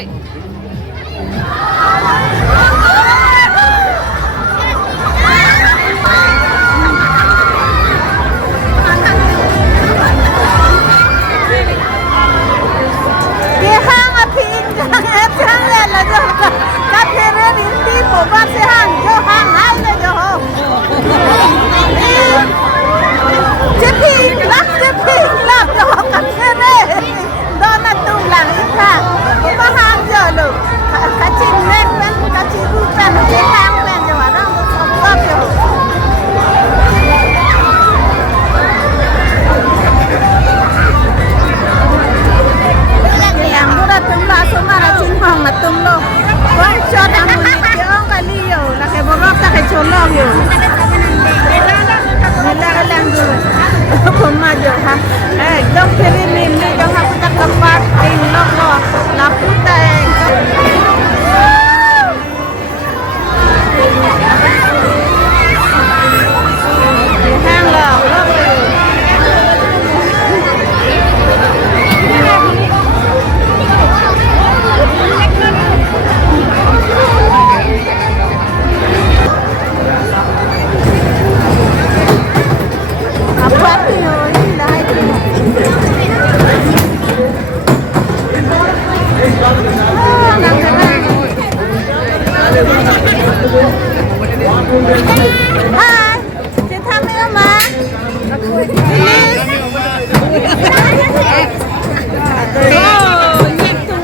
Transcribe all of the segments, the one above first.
Hoy. Dia hang api injang hang le la jo ka phere indi po ba se hang jo hang hai le jo ho Jepi lak jo ka phere dona tu lang ikha ba hang jo lo ka chin nek pen ka chi ru pen je hang pen jo rang so jo yang murah tumba sumara chin hong na tumlo wang shot amuni ke ong kali yo la ke borok ta ke cholong yo nila lang do kuma jo ha dom peri min ni jo ha puta kapat ting lo la puta hang lo apa tu yo dah itu Hai, kita mama. Oh, nyek tu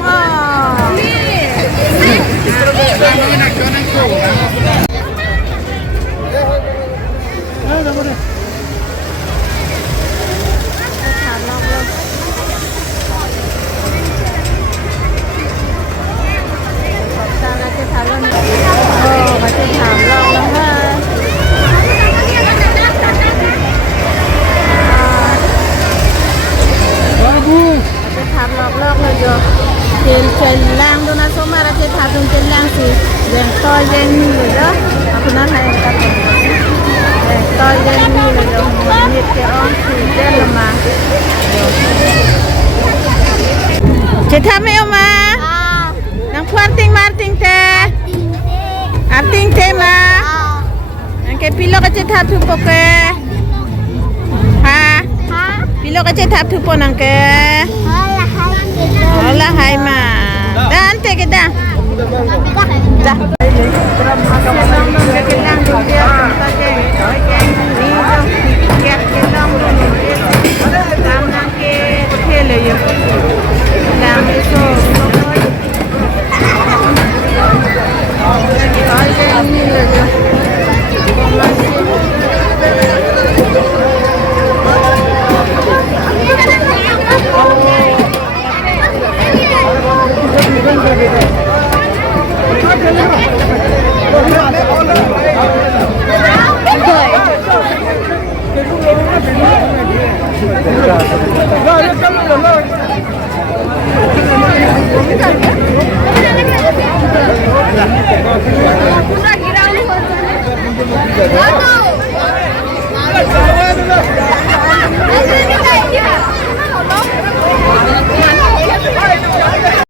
Trên lang đâu na số mà ra trên tháp trên lang thì đèn to đèn như rồi đó, aku nak hay kita đèn to đèn như rồi đó, nhiệt cái on thì đèn là mà. Trên tháp mấy ông mà, nang puanting marting te, arting te mà, nang cái pilo cái trên tháp thu poke, ha, pilo cái trên tháp thu po nang cái. Hola hai ma. Dan te ke da. Da. Ano?